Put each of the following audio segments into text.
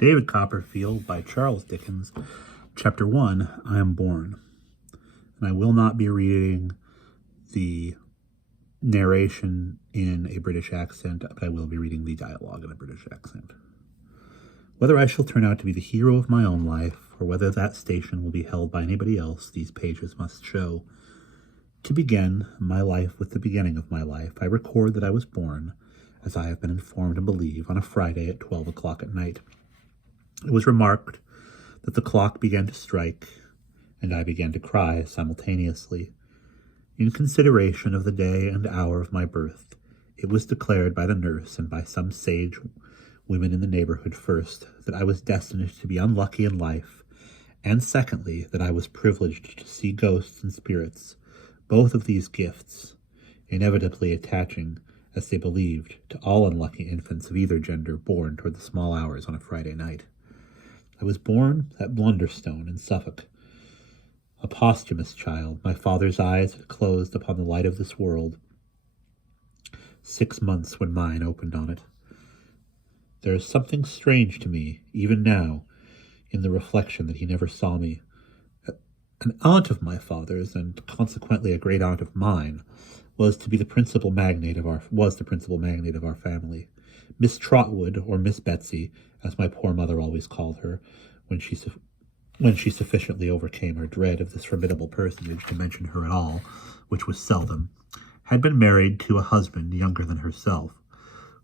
David Copperfield by Charles Dickens, Chapter 1, I Am Born. And I will not be reading the narration in a British accent, but I will be reading the dialogue in a British accent. Whether I shall turn out to be the hero of my own life, or whether that station will be held by anybody else, these pages must show. To begin my life with the beginning of my life, I record that I was born, as I have been informed and believe, on a Friday at 12 o'clock at night. It was remarked that the clock began to strike, and I began to cry simultaneously. In consideration of the day and hour of my birth, it was declared by the nurse and by some sage women in the neighborhood, first, that I was destined to be unlucky in life, and secondly, that I was privileged to see ghosts and spirits, both of these gifts, inevitably attaching, as they believed, to all unlucky infants of either gender born toward the small hours on a Friday night. I was born at Blunderstone in Suffolk, a posthumous child. My father's eyes had closed upon the light of this world 6 months when mine opened on it. There is something strange to me, even now, in the reflection that he never saw me. An aunt of my father's, and consequently a great aunt of mine, was the principal magnate of our family. Miss Trotwood, or Miss Betsy, as my poor mother always called her, when she sufficiently overcame her dread of this formidable personage to mention her at all, which was seldom, had been married to a husband younger than herself,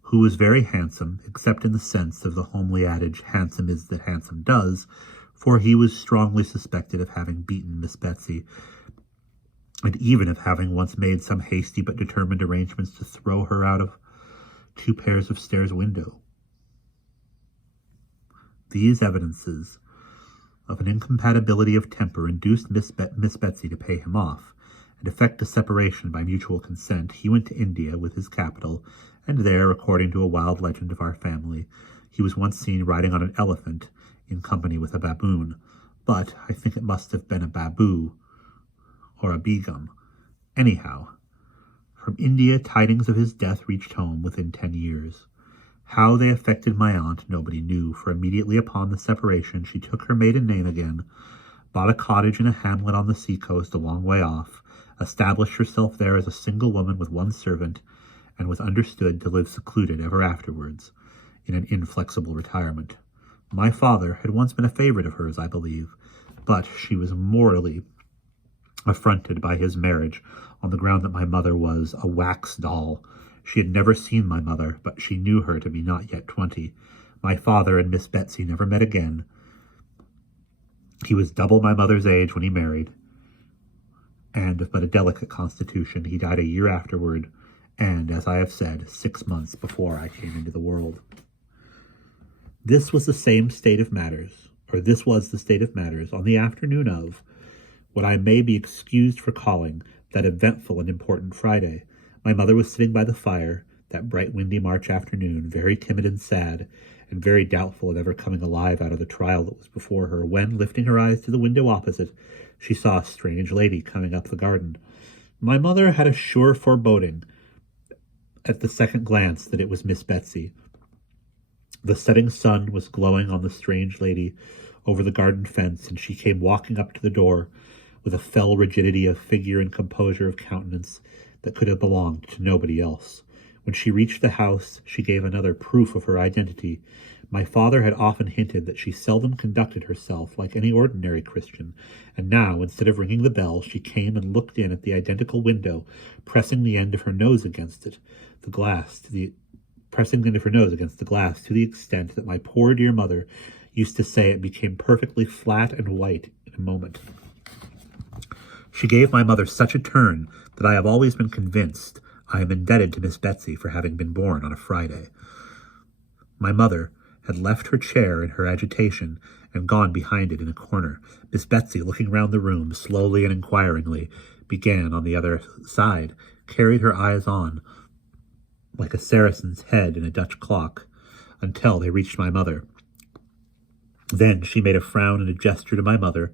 who was very handsome, except in the sense of the homely adage, handsome is that handsome does, for he was strongly suspected of having beaten Miss Betsy, and even of having once made some hasty but determined arrangements to throw her out of 2 pairs of stairs window. These evidences of an incompatibility of temper induced Miss Betsy to pay him off, and effect a separation by mutual consent. He went to India with his capital, and there, according to a wild legend of our family, he was once seen riding on an elephant in company with a baboon, but I think it must have been a baboo or a begum. Anyhow, from India tidings of his death reached home within 10 years. How they affected my aunt nobody knew, for immediately upon the separation she took her maiden name again, bought a cottage in a hamlet on the sea-coast a long way off, established herself there as a single woman with 1 servant, and was understood to live secluded ever afterwards, in an inflexible retirement. My father had once been a favorite of hers, I believe, but she was mortally affronted by his marriage on the ground that my mother was a wax doll. She had never seen my mother, but she knew her to be not yet 20. My father and Miss Betsy never met again. He was double my mother's age when he married, and of but a delicate constitution. He died a year afterward, and, as I have said, 6 months before I came into the world. This was the state of matters on the afternoon of what I may be excused for calling that eventful and important Friday. My mother was sitting by the fire that bright windy March afternoon, very timid and sad, and very doubtful of ever coming alive out of the trial that was before her, when, lifting her eyes to the window opposite, she saw a strange lady coming up the garden. My mother had a sure foreboding at the second glance that it was Miss Betsy. The setting sun was glowing on the strange lady over the garden fence, and she came walking up to the door with a fell rigidity of figure and composure of countenance that could have belonged to nobody else. When she reached the house, she gave another proof of her identity. My father had often hinted that she seldom conducted herself like any ordinary Christian, and now, instead of ringing the bell, she came and looked in at the identical window, pressing the end of her nose against the glass to the extent that my poor dear mother used to say it became perfectly flat and white in a moment. She gave my mother such a turn that I have always been convinced I am indebted to Miss Betsy for having been born on a Friday. My mother had left her chair in her agitation and gone behind it in a corner. Miss Betsy, looking round the room slowly and inquiringly, began on the other side, carried her eyes on, like a Saracen's head in a Dutch clock, until they reached my mother. Then she made a frown and a gesture to my mother,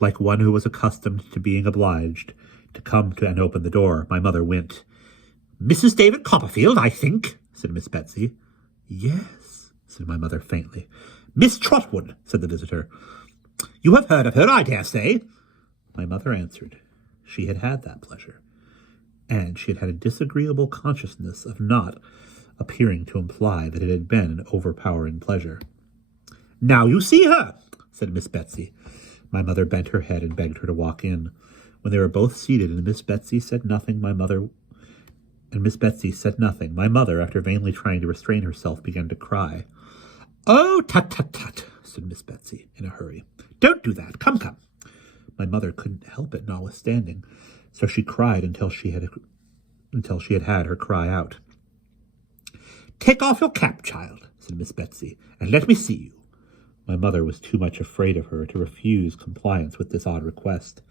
like one who was accustomed to being obliged to come to and open the door. My mother went. "Mrs. David Copperfield, I think," said Miss Betsy. "Yes," said my mother faintly. Miss Trotwood, said the visitor. You have heard of her, I dare say. My mother answered. She had had that pleasure, and she had had a disagreeable consciousness of not appearing to imply that it had been an overpowering pleasure. Now you see her, said Miss Betsy. My mother bent her head and begged her to walk in. When they were both seated and Miss Betsy said nothing, my mother, after vainly trying to restrain herself, began to cry. Oh, tut, tut, tut, said Miss Betsy in a hurry. Don't do that. Come, come. My mother couldn't help it, notwithstanding, so she cried until she had had her cry out. Take off your cap, child, said Miss Betsy, and let me see you. My mother was too much afraid of her to refuse compliance with this odd request.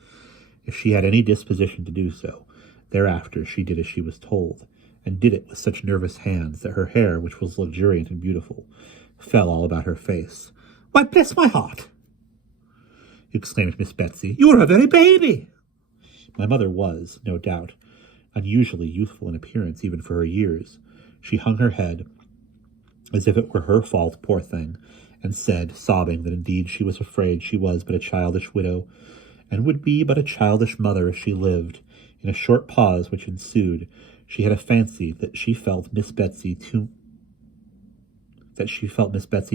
If she had any disposition to do so, thereafter she did as she was told, and did it with such nervous hands that her hair, which was luxuriant and beautiful, fell all about her face. Why, bless my heart, exclaimed Miss Betsy, you are a very baby. My mother was, no doubt, unusually youthful in appearance even for her years. She hung her head, as if it were her fault, poor thing, and said, sobbing, that indeed she was afraid she was but a childish widow, and would be but a childish mother if she lived. In a short pause which ensued, she had a fancy that she felt Miss Betsy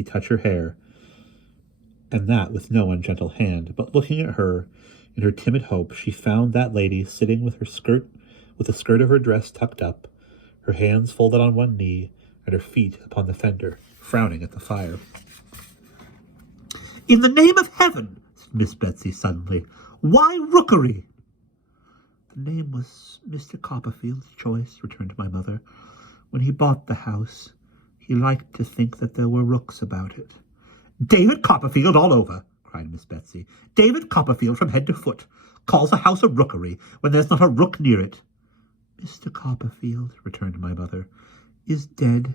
touch her hair, and that with no ungentle hand. But looking at her, in her timid hope, she found that lady sitting with the skirt of her dress tucked up, her hands folded on one knee, and her feet upon the fender, frowning at the fire. In the name of heaven, said Miss Betsy suddenly, why rookery? The name was Mr. Copperfield's choice, returned my mother. When he bought the house, he liked to think that there were rooks about it. David Copperfield all over, cried Miss Betsy. David Copperfield from head to foot calls a house a rookery when there's not a rook near it. Mr. Copperfield, returned my mother, is dead.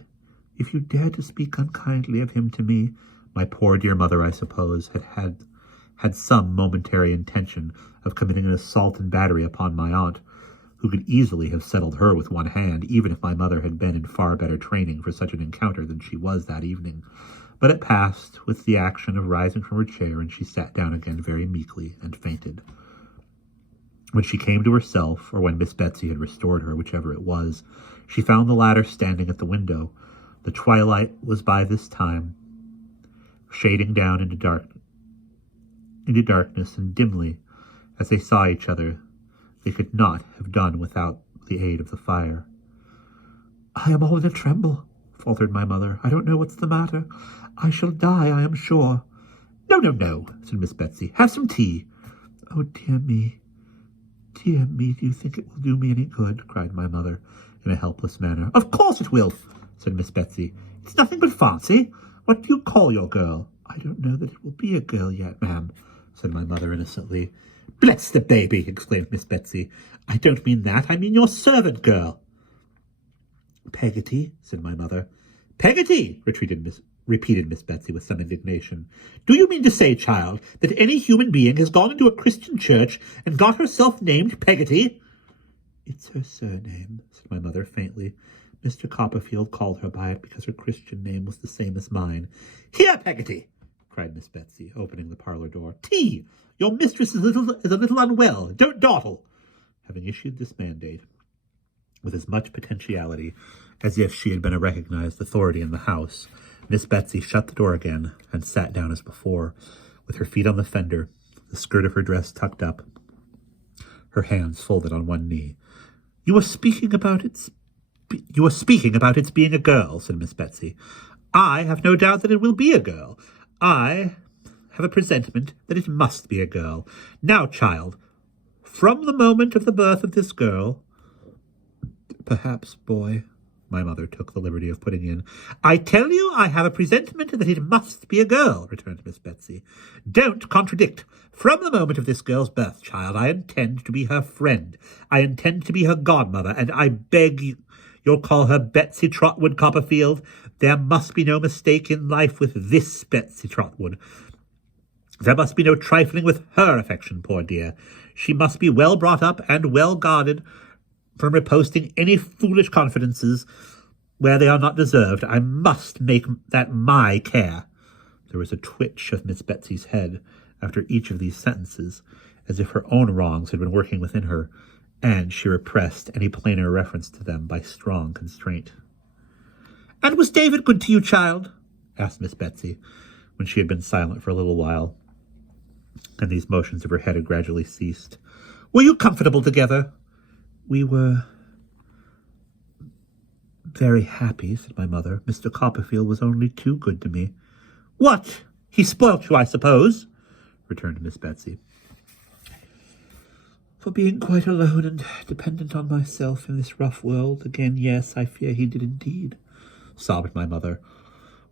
If you dare to speak unkindly of him to me, my poor dear mother, I suppose, had some momentary intention of committing an assault and battery upon my aunt, who could easily have settled her with one hand, even if my mother had been in far better training for such an encounter than she was that evening. But it passed with the action of rising from her chair, and she sat down again very meekly and fainted. When she came to herself, or when Miss Betsy had restored her, whichever it was, she found the latter standing at the window. The twilight was by this time shading down into darkness, and dimly, as they saw each other, they could not have done without the aid of the fire. I am all in a tremble, faltered my mother. I don't know what's the matter. I shall die, I am sure. No, no, no, said Miss Betsy. Have some tea. Oh, dear me, do you think it will do me any good? Cried my mother in a helpless manner. Of course it will, said Miss Betsy. It's nothing but fancy. What do you call your girl? I don't know that it will be a girl yet, ma'am, said my mother innocently. Bless the baby, exclaimed Miss Betsy. I don't mean that. I mean your servant girl. Peggotty, said my mother. Peggotty, repeated Miss Betsy with some indignation. Do you mean to say, child, that any human being has gone into a Christian church and got herself named Peggotty? It's her surname, said my mother faintly. Mr. Copperfield called her by it because her Christian name was the same as mine. Here, Peggotty, cried Miss Betsy, opening the parlor door. Tea! Your mistress is a little unwell. Don't dawdle. Having issued this mandate with as much potentiality as if she had been a recognized authority in the house, Miss Betsy shut the door again and sat down as before, with her feet on the fender, the skirt of her dress tucked up, her hands folded on one knee. You are speaking about its being a girl, said Miss Betsy. I have no doubt that it will be a girl. I have a presentiment that it must be a girl. Now, child, from the moment of the birth of this girl, perhaps boy, my mother took the liberty of putting in. I tell you I have a presentiment that it must be a girl, returned Miss Betsy. Don't contradict. From the moment of this girl's birth, child, I intend to be her friend. I intend to be her godmother, and I beg you'll call her Betsy Trotwood Copperfield. There must be no mistake in life with this Betsy Trotwood. There must be no trifling with her affection, poor dear. She must be well brought up and well guarded from reposting any foolish confidences where they are not deserved. I must make that my care. There was a twitch of Miss Betsy's head after each of these sentences, as if her own wrongs had been working within her, and she repressed any plainer reference to them by strong constraint. "And was David good to you, child?" asked Miss Betsy, when she had been silent for a little while, and these motions of her head had gradually ceased. "Were you comfortable together?" "We were very happy," said my mother. "Mr. Copperfield was only too good to me." "What? He spoilt you, I suppose?" returned Miss Betsy. "For being quite alone and dependent on myself in this rough world. Again, yes, I fear he did indeed," sobbed my mother.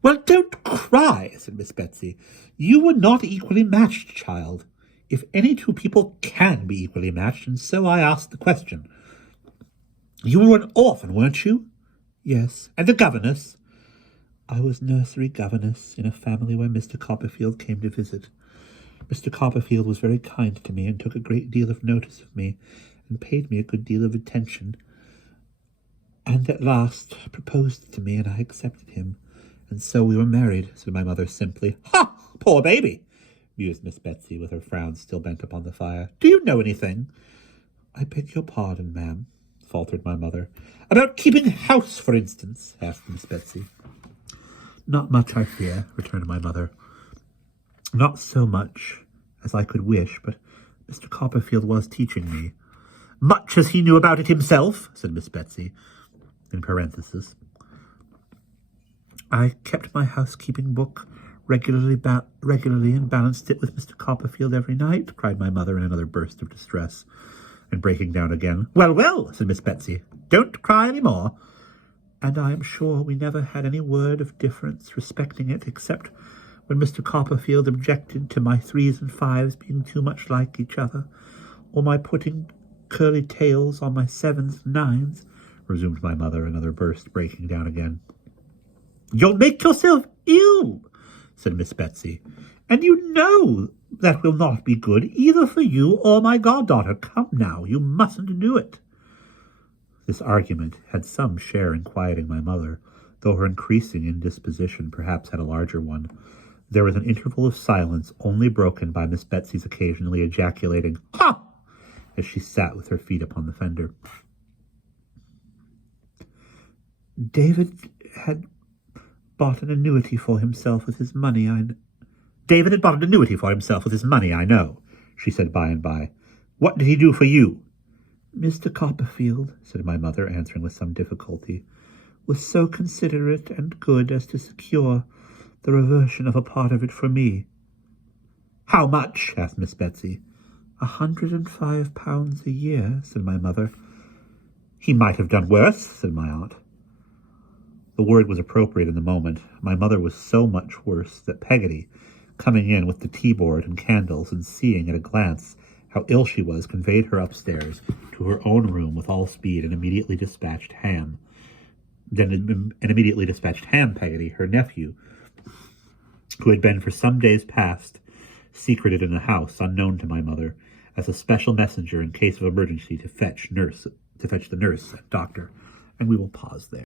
"Well, don't cry," said Miss Betsy. "You were not equally matched, child. If any two people can be equally matched, and so I asked the question. You were an orphan, weren't you?" "Yes." "And a governess?" "I was nursery governess in a family where Mr. Copperfield came to visit. Mr. Copperfield was very kind to me and took a great deal of notice of me and paid me a good deal of attention, and at last proposed to me, and I accepted him. And so we were married," said my mother simply. "Ha! Poor baby!" mused Miss Betsy, with her frown still bent upon the fire. "Do you know anything?" "I beg your pardon, ma'am," faltered my mother. "About keeping house, for instance?" asked Miss Betsy. "Not much, I fear," returned my mother. "Not so much as I could wish, but Mr. Copperfield was teaching me." "Much as he knew about it himself?" said Miss Betsy, in parenthesis. "I kept my housekeeping book regularly and balanced it with Mr. Copperfield every night," cried my mother in another burst of distress, and breaking down again. "Well, well," said Miss Betsy, "don't cry any more." "And I am sure we never had any word of difference respecting it, except when Mr. Copperfield objected to my 3s and 5s being too much like each other, or my putting curly tails on my 7s and 9s, resumed my mother, another burst, breaking down again. "You'll make yourself ill," said Miss Betsy, "and you know that will not be good either for you or my goddaughter. Come now, you mustn't do it." This argument had some share in quieting my mother, though her increasing indisposition perhaps had a larger one. There was an interval of silence, only broken by Miss Betsy's occasionally ejaculating, "Ha!" as she sat with her feet upon the fender. David had bought an annuity for himself with his money, I know, she said by and by. "What did he do for you?" "Mr. Copperfield," said my mother, answering with some difficulty, "was so considerate and good as to secure the reversion of a part of it for me." "How much?" asked Miss Betsy. £105 a year, said my mother. "He might have done worse," said my aunt. The word was appropriate in the moment. My mother was so much worse that Peggotty, coming in with the tea-board and candles, and seeing at a glance how ill she was, conveyed her upstairs to her own room with all speed, and immediately dispatched Ham. Peggotty, her nephew, who had been for some days past secreted in the house, unknown to my mother, as a special messenger in case of emergency to fetch the nurse and doctor. And we will pause there.